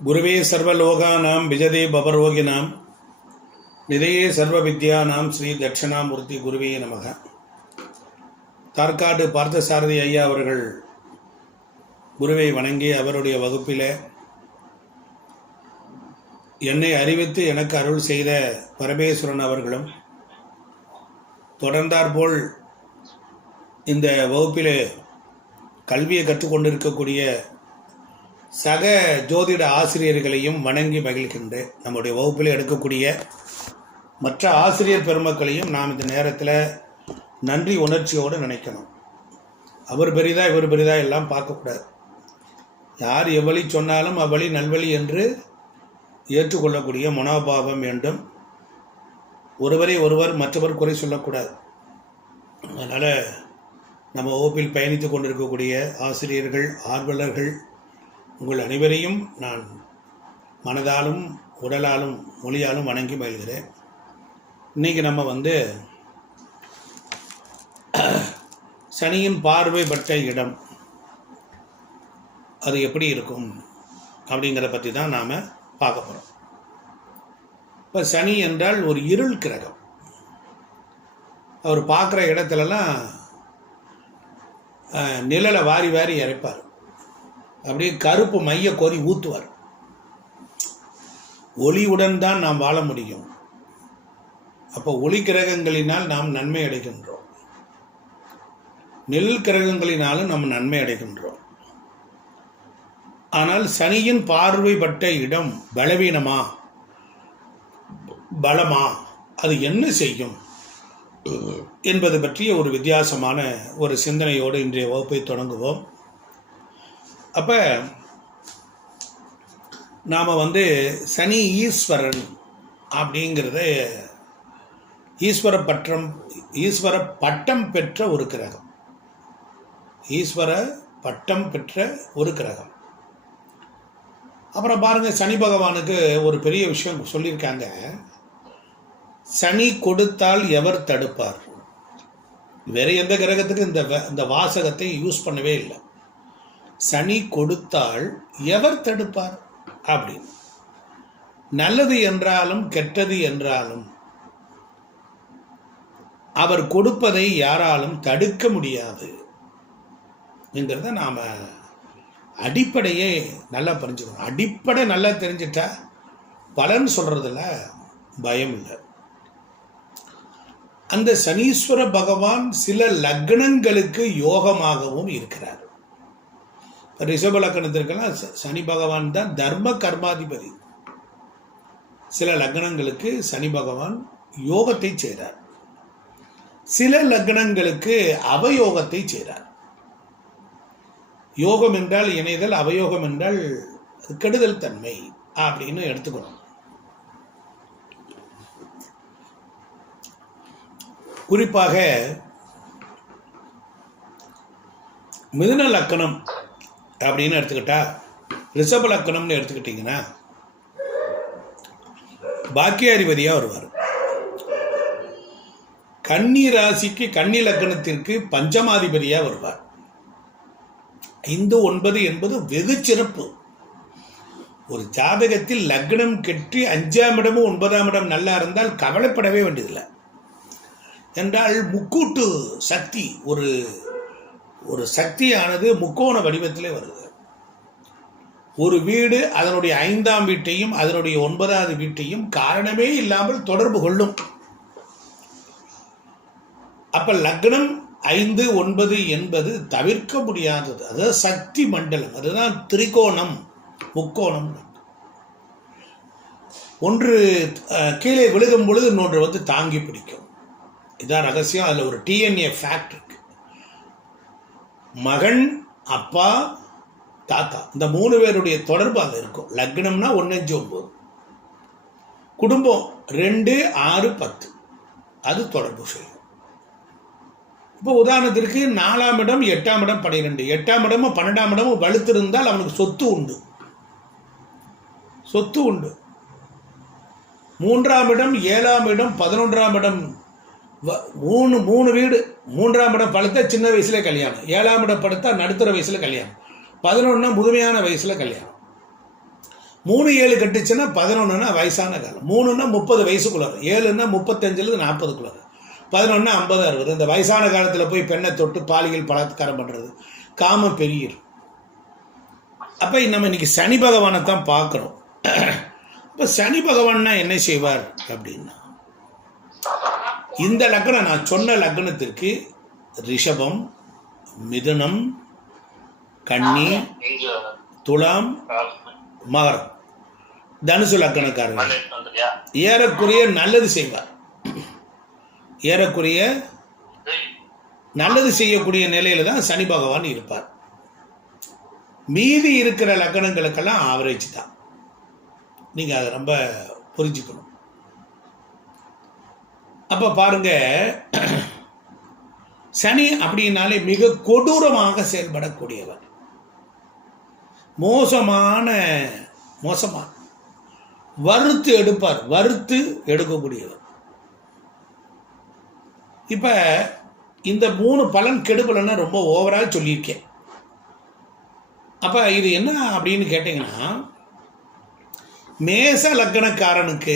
குருவே சர்வலோகானாம் விஜதே பவரோகினாம் நிதையே சர்வ வித்யானாம் ஸ்ரீ தட்சிணாமூர்த்தி குருவே நமக. தார்காடு பார்த்தசாரதி ஐயா அவர்கள் குருவை வணங்கி அவருடைய வகுப்பில் என்னை அறிவித்து எனக்கு அருள் செய்த பரமேஸ்வரன் அவர்களும் தொடர்ந்தாற்போல் இந்த வகுப்பில் கல்வியை கற்றுக்கொண்டிருக்கக்கூடிய சக ஜோதிட ஆசிரியர்களையும் வணங்கி மகிழ்கின்றேன். நம்முடைய வகுப்பில் எடுக்கக்கூடிய மற்ற ஆசிரியர் பெருமக்களையும் நாம் இந்த நேரத்தில் நன்றி உணர்ச்சியோடு நினைக்கணும். அவர் பெரிதா இவர் பெரிதா எல்லாம் பார்க்கக்கூடாது. யார் எவ்வளி சொன்னாலும் அவ்வழி நல்வழி என்று ஏற்றுக்கொள்ளக்கூடிய மனோபாவம் வேண்டும். ஒருவரை ஒருவர் மற்றவர் குறை சொல்லக்கூடாது. அதனால் நம்ம வகுப்பில் பயணித்து கொண்டிருக்கக்கூடிய ஆசிரியர்கள், ஆர்வலர்கள் உங்கள் அனைவரையும் நான் மனதாலும் உடலாலும் மொழியாலும் வணங்கி மகிழ்கிறேன். இன்றைக்கி நம்ம சனியின் பார்வை பட்ட இடம் அது எப்படி இருக்கும் அப்படிங்கிறத பற்றி தான் நாம் பார்க்க போகிறோம். இப்போ சனி என்றால் ஒரு இருள் கிரகம். அவர் பார்க்குற இடத்துலலாம் நிழலை வாரி வாரி இறைப்பார். அப்படியே கருப்பு மைய கோரி ஊற்றுவார். ஒளியுடன் தான் நாம் வாழ முடியும். அப்போ ஒளி கிரகங்களினால் நாம் நன்மை அடைகின்றோம், நெல் கிரகங்களினாலும் நாம் நன்மை அடைகின்றோம். ஆனால் சனியின் பார்வை பட்ட இடம் பலவீனமா பலமா, அது என்ன செய்யும் என்பது பற்றிய ஒரு வித்தியாசமான ஒரு சிந்தனையோடு இன்றைய வகுப்பை தொடங்குவோம். அப்போ நாம் சனி ஈஸ்வரன் அப்படிங்கிறத ஈஸ்வர பட்டம் பெற்ற ஒரு கிரகம். ஈஸ்வர பட்டம் பெற்ற ஒரு கிரகம். அப்புறம் பாருங்கள், சனி பகவானுக்கு ஒரு பெரிய விஷயம் சொல்லியிருக்காங்க. சனி கொடுத்தால் எவர் தடுப்பார்? வேற எந்த கிரகத்துக்கு இந்த வாசகத்தை யூஸ் பண்ணவே இல்லை. சனி கொடுத்தால் எவர் தடுப்பார் அப்படின்னு. நல்லது என்றாலும் கெட்டது என்றாலும் அவர் கொடுப்பதை யாராலும் தடுக்க முடியாது என்கிறத நாம் அடிப்படையே நல்லா புரிஞ்சுக்கணும். அடிப்படை நல்லா தெரிஞ்சிட்டா பலன் சொல்றதுல பயம் இல்லை. அந்த சனீஸ்வர பகவான் சில லக்னங்களுக்கு யோகமாகவும் இருக்கிறார். ரிஷப லக்னத்திற்கெல்லாம் சனி பகவான் தான் தர்ம கர்மாதிபதி. சில லக்னங்களுக்கு சனி பகவான் யோகத்தை செய்கிறார், சில லக்னங்களுக்கு அவயோகத்தை செய்கிறார். யோகம் என்றால் இணைதல், அவயோகம் என்றால் கெடுதல் தன்மை அப்படின்னு எடுத்துக்கணும். குறிப்பாக மிதுன லக்கணம் அப்படின்னு எடுத்துக்கிட்டா, ரிஷப லக்கணம்னு எடுத்துக்கிட்டிங்கன்னா பாக்கியாதிபதியாக வருவார். கன்னி ராசிக்கு கன்னி லக்கணத்திற்கு பஞ்சமாதிபதியாக வருவார். 5, 9 என்பது வெகு சிறப்பு. ஒரு ஜாதகத்தில் லக்னம் கெட்டி 5ஆம் இடமும் 9ஆம் இடம் நல்லா இருந்தால் கவலைப்படவே வேண்டியதில்லை. என்றால் முக்கூட்டு சக்தி, ஒரு சக்தியானது முக்கோண வடிவத்திலே வருது. ஒரு வீடு அதனுடைய 5ஆம் வீட்டையும் அதனுடைய 9வது வீட்டையும் காரணமே இல்லாமல் தொடர்பு கொள்ளும். அப்ப லக்னம் 5, 9 என்பது தவிர்க்க முடியாதது. அதாவது சக்தி மண்டலம். அதுதான் திரிகோணம், முக்கோணம். ஒன்று கீழே விழுகும் பொழுது இன்னொன்று தாங்கி பிடிக்கும். இதான் ரகசியம். அதில் ஒரு டிஎன்ஏ ஃபேக்ட் இருக்கு. மகன், அப்பா, தாத்தா, இந்த 3 பேருடைய தொடர்பு அதில் இருக்கும். லக்னம்னா 1, 5, 9. குடும்பம் 2, 6, 10 அது தொடர்பு செய்யும். இப்போ உதாரணத்திற்கு 4ஆம் இடம், 8ஆம் இடம், 12, 8ஆம் இடமும் 12ஆம் இடமும் வலுத்திருந்தால் அவனுக்கு சொத்து உண்டு. 3ஆம் இடம், 7ஆம் இடம், 11ஆம் இடம், 3 வீடு. 3ஆம் இடம் படுத்தா சின்ன வயசுல கல்யாணம், 7ஆம் இடம் படுத்தா நடுத்தர வயசுல கல்யாணம், 11 முதுமையான வயசுல கல்யாணம். 3 7 கட்டுச்சுன்னா 11ன்னா வயசான காலம், 3ன்னா 30 வயசுக்குள்ள, 7ன்னா 35 40க்குள்ள, 11ன்னா 50 60. இந்த வயசான காலத்தில் போய் பெண்ணை தொட்டு பாலியல் பலாத்காரம் பண்ணுறது, காமம் பெருகிடும். அப்போ நம்ம இன்னைக்கு சனி பகவானை தான் பார்க்குறோம். இப்போ சனி பகவான்னா என்ன செய்வார் அப்படின்னா, இந்த லக்னம் நான் சொன்ன லக்னத்திற்கு ரிஷபம், மிதுனம், கன்னி, துலாம், மகரம், தனுசு லக்னக்காரர்கள் ஏறக்குறைய நல்லது செய்வார். ஏறக்குறைய நல்லது செய்யக்கூடிய நிலையில தான் சனி பகவான் இருப்பார். மீதி இருக்கிற லக்னங்களுக்கெல்லாம் ஆவரேஜ் தான். நீங்கள் அதை ரொம்ப புரிஞ்சுக்கணும். அப்போ பாருங்க, சனி அப்படின்னாலே மிக கொடூரமாக செயல்படக்கூடியவர், மோசமான வறுத்து எடுப்பார், வறுத்து எடுக்கக்கூடியவர். இப்போ இந்த 3 பலன் கெடுபலன்னு ரொம்ப ஓவராக சொல்லியிருக்கேன். அப்போ இது என்ன அப்படின்னு கேட்டிங்கன்னா, மேச லக்கணக்காரனுக்கு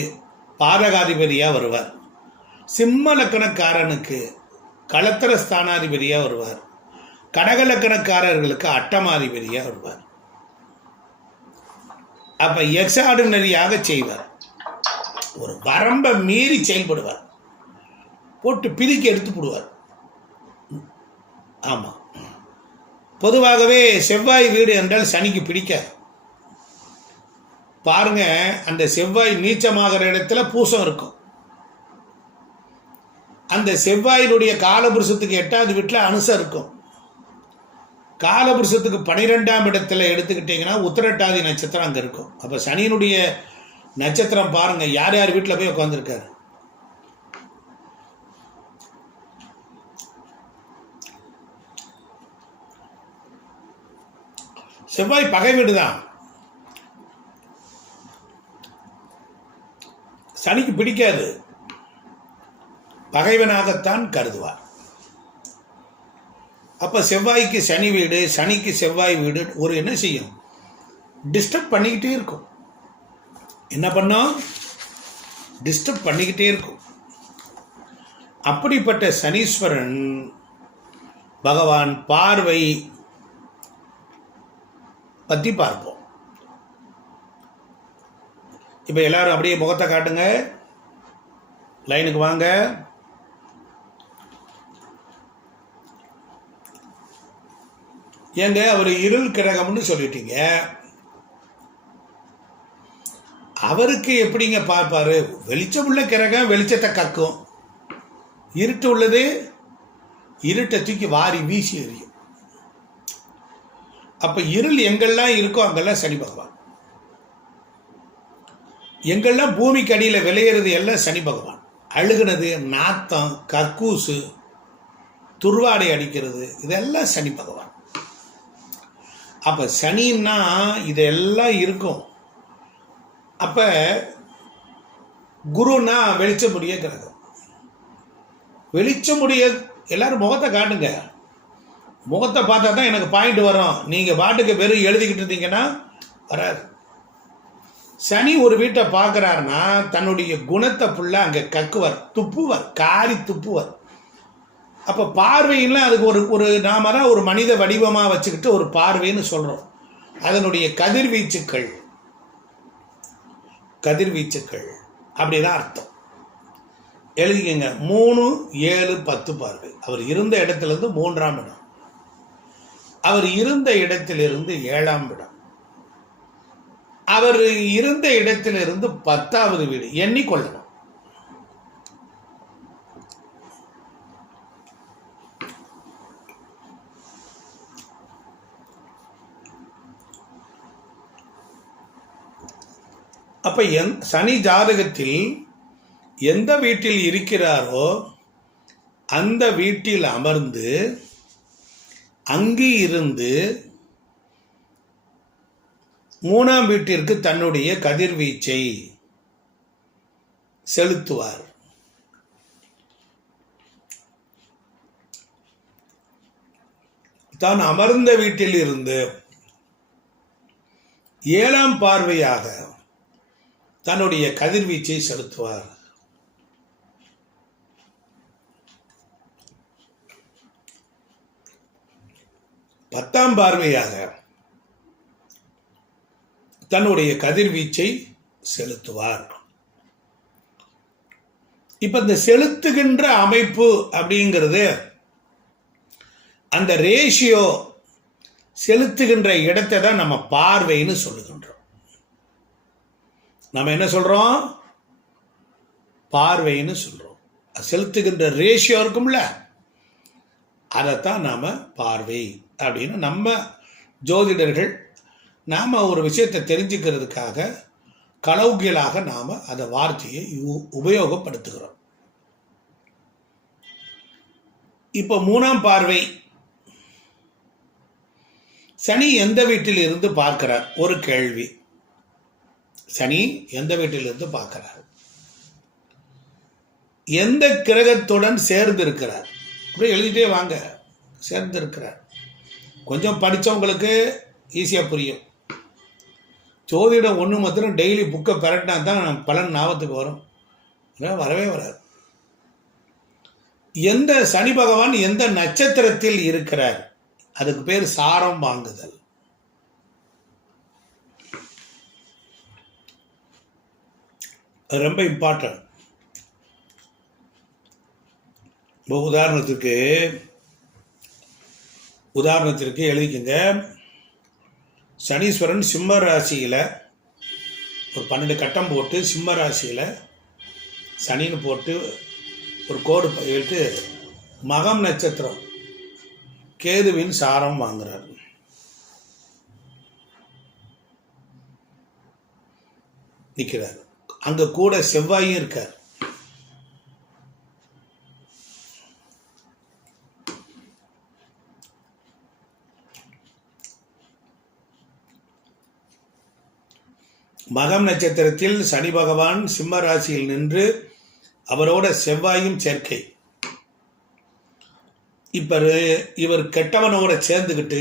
பாதகாதிபதியாக வருவார், சிம்ம லக்கணக்காரனுக்கு களத்திர ஸ்தானாதிபதியாக வருவார், கடக லக்கணக்காரர்களுக்கு அட்டமாதிபதியாக வருவார். அப்போ எக்ஸ்ட்ராடினரியாக செய்வார், ஒரு வரம்பை மீறி செயல்படுவார், போட்டு பிரிக்க எடுத்து போடுவார். ஆமாம், பொதுவாகவே செவ்வாய் வீடு என்றால் சனிக்கு பிடிக்காது. பாருங்க, அந்த செவ்வாய் நீச்சமாகிற இடத்துல பூசம் இருக்கும். அந்த செவ்வாயினுடைய காலபுருஷத்துக்கு 8வது வீட்டில் அனுசம் இருக்கும். காலபுருஷத்துக்கு 12ஆம் இடத்துல எடுத்துக்கிட்டீங்கன்னா உத்திரட்டாதி நட்சத்திரம் அங்கே இருக்கும். அப்போ சனியினுடைய நட்சத்திரம் பாருங்க, யார் யார் வீட்டில் போய் உட்காந்துருக்காரு. செவ்வாய் பகை வீடு தான், சனிக்கு பிடிக்காது, பகைவனாகத்தான் கருதுவார். அப்போ செவ்வாய்க்கு சனி வீடு, சனிக்கு செவ்வாய் வீடு ஒரு என்ன செய்யும், டிஸ்டர்ப் பண்ணிக்கிட்டே இருக்கும். என்ன பண்ணோம், டிஸ்டர்ப் பண்ணிக்கிட்டே இருக்கும். அப்படிப்பட்ட சனீஸ்வரன் பகவான் பார்வை பற்றி பார்ப்போம். இப்போ எல்லாரும் அப்படியே முகத்தை காட்டுங்க, லைனுக்கு வாங்க. ஏங்க அவர் இருள் கிரகம்னு சொல்லிட்டீங்க, அவருக்கு எப்படிங்க பார்ப்பாரு? வெளிச்சம் உள்ள கிரகம் வெளிச்சத்தை கக்கும், இருட்டு உள்ளது இருட்டை தூக்கி வாரி வீசி எறியும். அப்ப இருள் எங்கெல்லாம் இருக்கோ அங்கெல்லாம் சனி பகவான், எங்கெல்லாம் பூமிக்கு அடியில் விளையிறது எல்லாம் சனி பகவான். அழுகுனது, நாத்தம், கக்கூசு, துர்வாடை அடிக்கிறது, இதெல்லாம் சனி பகவான். அப்ப சனின்னா இதெல்லாம் இருக்கும். அப்ப குருன்னா வெளிச்சமுடைய கிரகம். வெளிச்சமுடைய, எல்லாரும் முகத்தை காட்டுங்க, முகத்தை பார்த்தா தான் எனக்கு பாயிண்ட் வரும். நீங்க பாட்டுக்கு வெறும் எழுதிக்கிட்டு இருந்தீங்கன்னா வராது. சனி ஒரு வீட்டை பார்க்குறாருன்னா தன்னுடைய குணத்தை ஃபுல்லாக அங்கே கக்குவர், துப்புவர், காரி துப்புவர். அப்போ பார்வையில் அதுக்கு ஒரு நாம தான் ஒரு மனித வடிவமாக வச்சுக்கிட்டு ஒரு பார்வைன்னு சொல்கிறோம். அதனுடைய கதிர்வீச்சுக்கள் அப்படிதான் அர்த்தம். எழுதிக்கங்க, 3 7 10 பார்வை. அவர் இருந்த இடத்திலிருந்து 3ஆம் இடம், அவர் இருந்த இடத்திலிருந்து 7ஆம் இடம், அவர் இருந்த இடத்திலிருந்து 10வது வீடு எண்ணிக்கொள்ளணும். அப்ப சனி ஜாதகத்தில் எந்த வீட்டில் இருக்கிறாரோ அந்த வீட்டில் அமர்ந்து அங்கு இருந்து 3ஆம் வீட்டிற்கு தன்னுடைய கதிர்வீச்சை செலுத்துவார். தான் அமர்ந்த வீட்டில் இருந்து 7ஆம் பார்வையாக தன்னுடைய கதிர்வீச்சை செலுத்துவார். 10ஆம் பார்வையாக தன்னுடைய கதிர்வீச்சை செலுத்துவார். இப்ப இந்த செலுத்துகின்ற அமைப்பு அப்படிங்கிறது அந்த ரேஷியோ செலுத்துகின்ற இடத்தை தான் நம்ம பார்வைன்னு சொல்லுகின்றோம். நம்ம என்ன சொல்றோம்? பார்வைன்னு சொல்றோம். செலுத்துகின்ற ரேஷியோ இருக்கும்ல, அதைத்தான் நாம பார்வை அப்படின்னு நம்ம ஜோதிடர்கள் நாம ஒரு விஷயத்தை தெரிஞ்சுக்கிறதுக்காக கலவுகளாக நாம அந்த வார்த்தையை உபயோகப்படுத்துகிறோம். இப்ப 3ஆம் பார்வை, சனி எந்த வீட்டில் இருந்து பார்க்கிறார்? ஒரு கேள்வி. சனி எந்த வீட்டில் இருந்து பார்க்கிறார்? எந்த கிரகத்துடன் சேர்ந்து இருக்கிறார்? அப்படியே எழுதிட்டே வாங்க. சேர்ந்து இருக்கிறார். கொஞ்சம் படித்தவங்களுக்கு ஈஸியாக புரியும். ஜோதிடம் ஒன்று மாத்திரம் டெய்லி புக்கை பெரட்டினா தான் பலன் ஞாபகத்துக்கு வரும். வரவே வராது. எந்த சனி பகவான் எந்த நட்சத்திரத்தில் இருக்கிறார்? அதுக்கு பேர் சாரம் வாங்குதல். அது ரொம்ப இம்பார்ட்டன்ட். உதாரணத்திற்கு எழுதிக்கங்க. சனீஸ்வரன் சிம்ம ராசியில் ஒரு 12 கட்டம் போட்டு சிம்ம ராசியில் சனின்னு போட்டு ஒரு கோடு போயிட்டு மகம் நட்சத்திரம் கேதுவின் சாரம் வாங்குறார். நிற்கிறார். அங்க கூட செவ்வாயும் இருக்கார். மகம் நட்சத்திரத்தில் சனி பகவான் சிம்ம ராசியில் நின்று அவரோட செவ்வாயும் சேர்க்கை. இப்ப இவர் கெட்டவனோட சேர்ந்துக்கிட்டு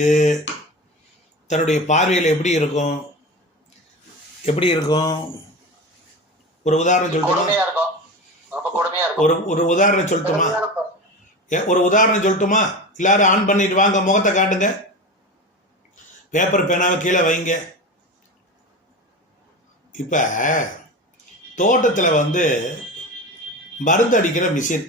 தன்னுடைய பார்வையில் எப்படி இருக்கும்? ஒரு உதாரணம் சொல்லட்டுமா? ஒரு உதாரணம் சொல்லட்டுமா? எல்லாரும் ஆன் பண்ணிட்டு வாங்க, முகத்தை காட்டுங்க, பேப்பர் பேனாவை கீழே வைங்க. இப்ப தோட்டத்தில் மருந்து அடிக்கிற மிஷின்,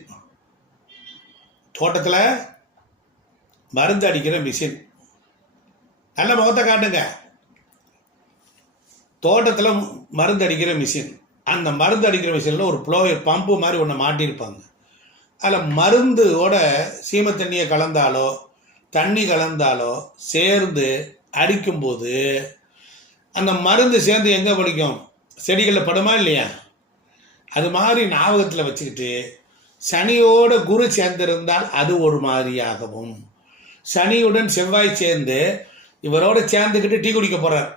நல்ல முகத்தை காட்டுங்க. தோட்டத்தில் மருந்து அடிக்கிற மிஷின், அந்த மருந்து அடிக்கிற மிஷினில் ஒரு ப்ளோயர் பம்பு மாதிரி ஒன்று மாட்டியிருப்பாங்க. அதில் மருந்தோட சீமை தண்ணியை கலந்தாலோ தண்ணி கலந்தாலோ சேர்ந்து அடிக்கும்போது அந்த மருந்து சேர்ந்து எங்கே படிக்கும்? செடிகளில் படுமா இல்லையா? அது மாதிரி ஞாபகத்தில் வச்சுக்கிட்டு சனியோட குரு சேர்ந்திருந்தால் அது ஒரு மாதிரியாகவும், சனியுடன் செவ்வாய் சேர்ந்து இவரோட சேர்ந்துக்கிட்டு டீ குடிக்க போறார்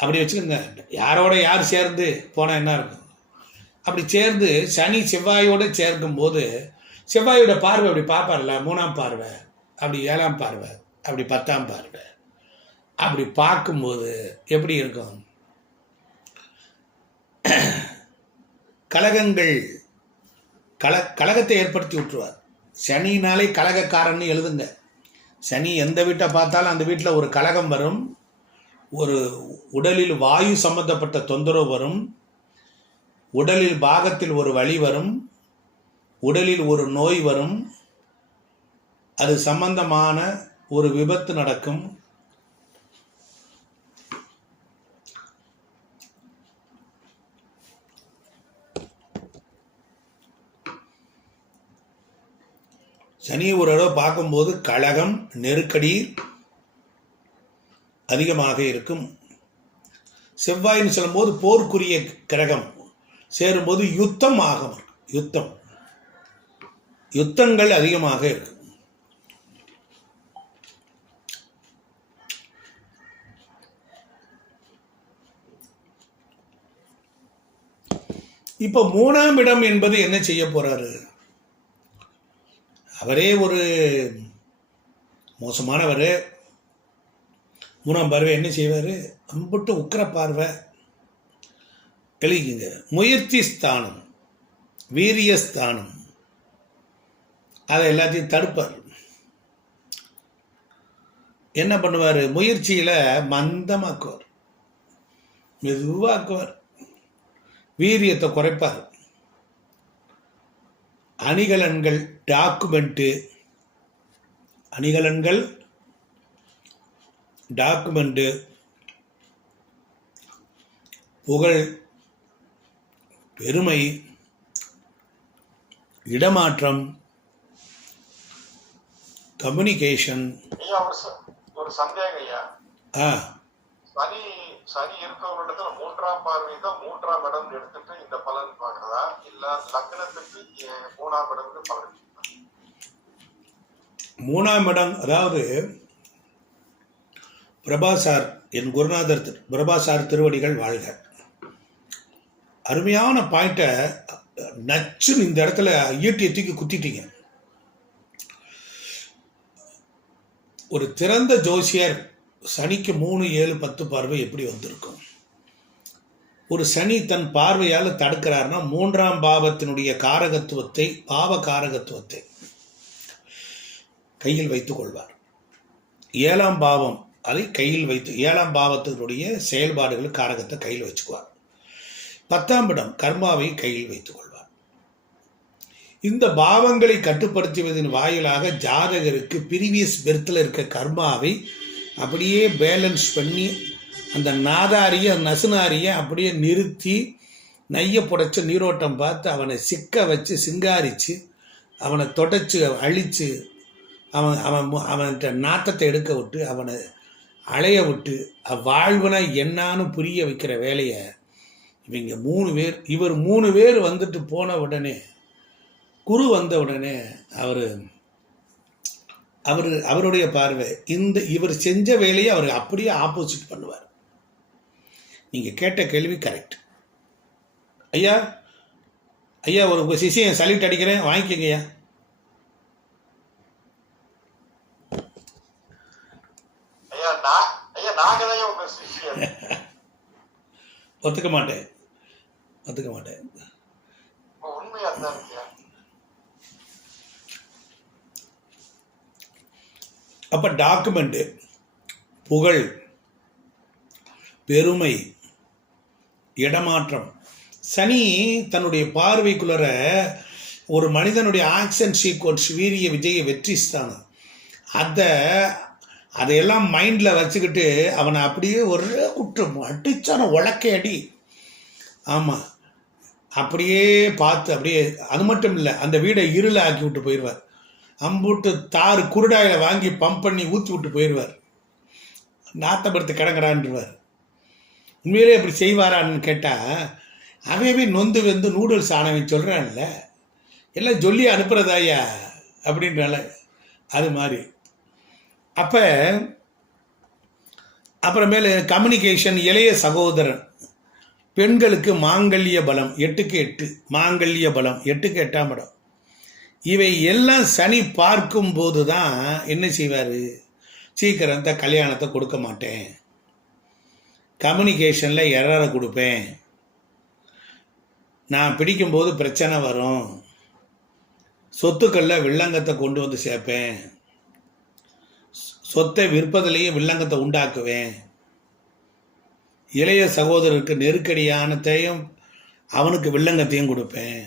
அப்படி வச்சுக்கோங்க. யாரோட யார் சேர்ந்து போனால் என்ன இருக்கும்? அப்படி சேர்ந்து சனி செவ்வாயோடு சேர்க்கும் போது செவ்வாயோட பார்வை அப்படி பார்ப்பார்ல, 3ஆம் பார்வை, அப்படி 7ஆம் பார்வை, அப்படி 10ஆம் பார்வை, அப்படி பார்க்கும்போது எப்படி இருக்கும்? கலகத்தை ஏற்படுத்தி விட்டுருவார். சனினாலே கலகக்காரன்னு எழுதுங்க. சனி எந்த வீட்டை பார்த்தாலும் அந்த வீட்டில் ஒரு கலகம் வரும், ஒரு உடலில் வாயு சம்பந்தப்பட்ட தொந்தரவு வரும், உடலில் பாகத்தில் ஒரு வலி வரும், உடலில் ஒரு நோய் வரும், அது சம்பந்தமான ஒரு விபத்து நடக்கும். சனி ஒரு இடம் பார்க்கும்போது கலகம், நெருக்கடி அதிகமாக இருக்கும். செவ்வாயின்னு சொல்லும்போது போர்க்குரிய கிரகம் சேரும்போது யுத்தம் ஆகும். யுத்தங்கள் அதிகமாக இருக்கும். இப்ப 3ஆம் இடம் என்பது என்ன செய்ய போறாரு? அவரே ஒரு மோசமானவர். மூணாம் பார்வை என்ன செய்வார்? அம்புட்டு உக்கிர பார்வை. எழுதிக்குங்க. முயற்சி ஸ்தானம், வீரியஸ்தானம், அதை எல்லாத்தையும் தடுப்பார். என்ன பண்ணுவார்? முயற்சியில் மந்தமாக்குவார், மெதுவாக்குவார், வீரியத்தை குறைப்பார். அணிகலன்கள், டாக்குமெண்ட்டு, அணிகலன்கள், டாக்குமெண்ட்டு, புகழ், பெருமை, இடமாற்றம், கம்யூனிகேஷன். ஒரு சந்தேகம் ஐயா. சனி சனி இருக்கிறவங்களிடத்துல மூன்றாம் பார்வை தான் மூன்றாம் இடம் எடுத்துட்டு இந்த பலன் பார்க்கறதா, இல்ல லக்னத்துக்கு மூணாம் இடத்துக்கு பலன்? மூணாம் இடம், அதாவது பிரபாசார், என் குருநாதர் பிரபாசார் திருவடிகள் வாழ்க. அருமையான பாயிண்ட்டை நச்சுன்னு இந்த இடத்துல ஈட்டியை தூக்கி குத்திட்டீங்க. ஒரு திறந்த ஜோசியர் சனிக்கு 3, 7, 10 பார்வை எப்படி வந்திருக்கும்? ஒரு சனி தன் பார்வையால் தடுக்கிறார்னா மூன்றாம் பாவத்தினுடைய காரகத்துவத்தை, பாவ காரகத்துவத்தை கையில் வைத்துக் கொள்வார். 7ஆம் பாவம் அதை கையில் வைத்து, 7ஆம் பாவத்தினுடைய செயல்பாடுகள் காரகத்தை கையில் வச்சுக்குவார். 10ஆம் இடம் கர்மாவை கையில் வைத்துக் கொள்வார். இந்த பாவங்களை கட்டுப்படுத்துவதன் வாயிலாக ஜாதகருக்கு ப்ரீவியஸ் பெர்த்தில் இருக்க கர்மாவை அப்படியே பேலன்ஸ் பண்ணி அந்த நாதாரிய நசுனாரிய அப்படியே நிறுத்தி நைய புடைச்ச நீரோட்டம் பார்த்து அவனை சிக்க வச்சு சிங்காரித்து அவனை தொடச்சி அழித்து அவன்கிட்ட நாட்டத்தை எடுக்க விட்டு அவனை அலைய விட்டு வாழ்வுனா என்னான்னு புரிய வைக்கிற வேலையை இவங்க 3 பேர், இவர் 3 பேர் வந்துட்டு போன உடனே, குரு வந்த உடனே அவருடைய பார்வை இவர் செஞ்ச வேலையை அவர் அப்படியே ஆப்போசிட் பண்ணுவார். நீங்கள் கேட்ட கேள்வி கரெக்ட் ஐயா. ஐயா ஒரு உங்கள் சிசியை சல்யூட் அடிக்கிறேன், வாங்கிக்கோங்க ஐயா. ஒத்துக்க மாட்டேன். அப்ப டாக்குமெண்ட், புகழ், பெருமை, இடமாற்றம். சனி தன்னுடைய பார்வைக்குள்ளர ஒரு மனிதனுடைய ஆக்ஷன் சீக்வன்ஸ், வீரிய விஜய வெற்றி ஸ்தானம், அதையெல்லாம் மைண்டில் வச்சுக்கிட்டு அவனை அப்படியே ஒரே குற்றம் அடித்தான உலக்கை அடி. ஆமாம், அப்படியே பார்த்து அப்படியே, அது மட்டும் இல்லை, அந்த வீடை இருளை ஆக்கி விட்டு போயிடுவார். அம்புட்டு தாறு குருடாயில் வாங்கி பம்ப் பண்ணி ஊற்றி விட்டு போயிடுவார். நாத்தப்படுத்து கிடங்குறான்ருவார். உண்மையிலே அப்படி செய்வாரான்னு கேட்டால் அவவே நொந்து வெந்து நூடுல்ஸ் ஆனவன் சொல்கிறான்ல, எல்லாம் சொல்லி அனுப்புகிறதாயா அப்படின்றால அது மாதிரி. அப்புறமேல கம்யூனிகேஷன், இளைய சகோதரன், பெண்களுக்கு மாங்கல்ய பலம் 8க்கு 8, மாங்கல்ய பலம் 8க்கு 8ஆம் இடம். இவை எல்லாம் சனி பார்க்கும் போது தான் என்ன செய்வார்? சீக்கிரம் கல்யாணத்தை கொடுக்க மாட்டேன், கம்யூனிகேஷனில் எரரை கொடுப்பேன், நான் பிடிக்கும்போது பிரச்சனை வரும், சொத்துக்களில் வில்லங்கத்தை கொண்டு வந்து சேர்ப்பேன், சொத்தை விற்பதிலேயே வில்லங்கத்தை உண்டாக்குவேன், இளைய சகோதரருக்கு நெருக்கடியானத்தையும் அவனுக்கு வில்லங்கத்தையும் கொடுப்பேன்.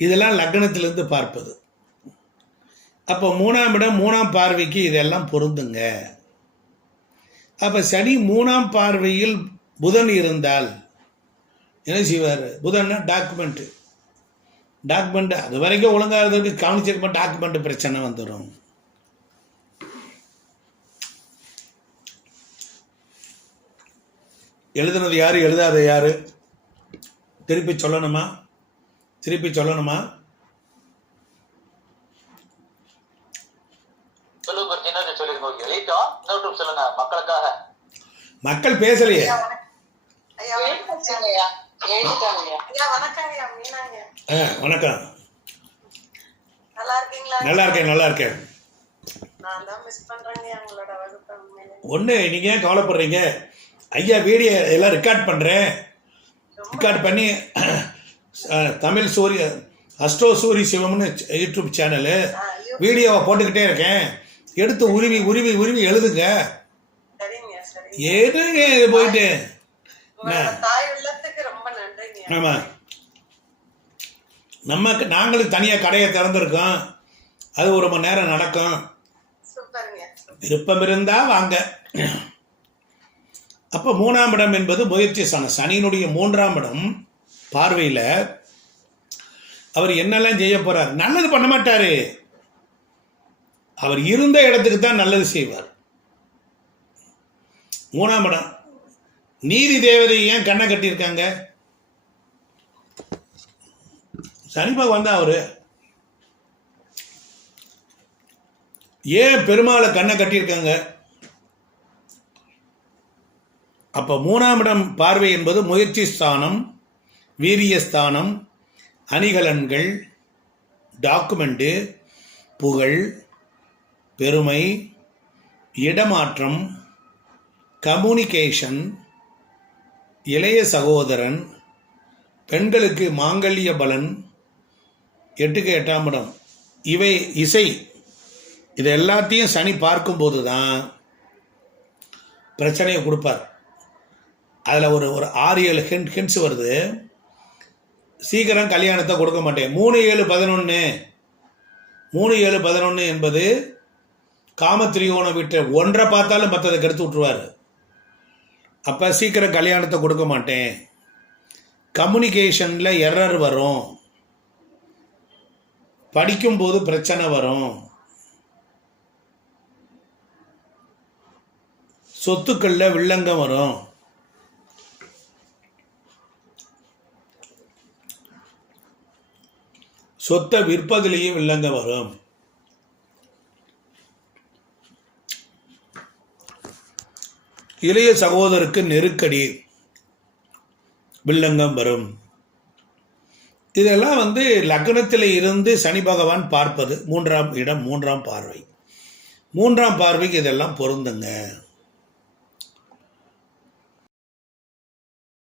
இதெல்லாம் லக்னத்திலிருந்து பார்ப்பது. அப்போ 3ஆம் இடம், 3ஆம் பார்வைக்கு இதெல்லாம் பொருந்துங்க. அப்போ சனி 3ஆம் பார்வையில் புதன் இருந்தால் என்ன செய்வார்? புதன்னா டாக்குமெண்ட்டு அது வரைக்கும் ஒழுங்காக இருந்ததுக்கு கவனிச்சிருப்போம், டாக்குமெண்ட் பிரச்சனை வந்துடும். எழுதுனது யாரு, எழுதாத யாரு? திருப்பி சொல்லணுமா? மக்கள் பேசலையே. வணக்கம். நல்லா இருக்கேன். நான் தான் மிஸ் பண்றேங்க உங்களோட வகுப்பை உண்மையிலே. ஒன்று நீங்கள் ஏன் கவலைப்படுறீங்க? ஐயா வீடியோ எல்லாம் ரெக்கார்ட் பண்ணுறேன். ரெக்கார்ட் பண்ணி தமிழ் அஸ்ட்ரோ சூரி சிவம்னு யூடியூப் சேனலு வீடியோவை போட்டுக்கிட்டே இருக்கேன். எடுத்து உருவி உருவி உருவி எழுதுங்க. சரிங்க சரிங்க. எதுங்க இது போயிட்டு? உங்களோட தாய் உள்ளத்துக்கு ரொம்ப நன்றிங்க. ஆமாம், நாங்களும் தனியாக கடையை திறந்துருக்கோம். அது ஒரு மணி நேரம் நடக்கும். சூப்பருங்க. விருப்பம் இருந்தால் வாங்க. அப்போ 3ஆம் இடம் என்பது முயற்சி ஸ்தானம். சனியினுடைய 3ஆம் இடம் பார்வையில் அவர் என்னெல்லாம் செய்ய போறார்? நல்லது பண்ண மாட்டாரு. அவர் இருந்த இடத்துக்கு தான் நல்லது செய்வார். 3ஆம் இடம் நீதி தேவதை ஏன் கண்ணை கட்டியிருக்காங்க? சனி பகவான் தான் அவரு. ஏன் பெருமாளை கண்ணை கட்டியிருக்காங்க? அப்போ 3ஆம் இடம் பார்வை என்பது முயற்சி ஸ்தானம், வீரியஸ்தானம், அணிகலன்கள், டாக்குமெண்ட்டு, புகழ், பெருமை, இடமாற்றம், கம்யூனிகேஷன், இளைய சகோதரன், பெண்களுக்கு மாங்கல்ய பலன், 8க்கு 8ஆம் இடம், இவை இசை. இது எல்லாத்தையும் சனி பார்க்கும்போது தான் பிரச்சனையை கொடுப்பார். அதில் ஒரு 6-7 ஹிண்ட்ஸ் வருது. சீக்கிரம் கல்யாணத்தை கொடுக்க மாட்டேன். 3-7-11 3-7-11 என்பது காமத்திரியோனை விட்டு ஒன்றை பார்த்தாலும் மற்றதை கெடுத்து விட்டுருவார். அப்போ சீக்கிரம் கல்யாணத்தை கொடுக்க மாட்டேன். கம்யூனிகேஷனில் எரர் வரும், படிக்கும்போது பிரச்சனை வரும், சொத்துக்களில் வில்லங்கம் வரும். சொத்தை விற்பதிலேயும் வில்லங்க வரும். இளைய சகோதரருக்கு நெருக்கடி, வில்லங்கம் வரும். இதெல்லாம் லக்னத்தில் இருந்து சனி பகவான் பார்ப்பது 3ஆம் இடம், 3ஆம் பார்வை. 3ஆம் பார்வைக்கு இதெல்லாம் பொருந்துங்க.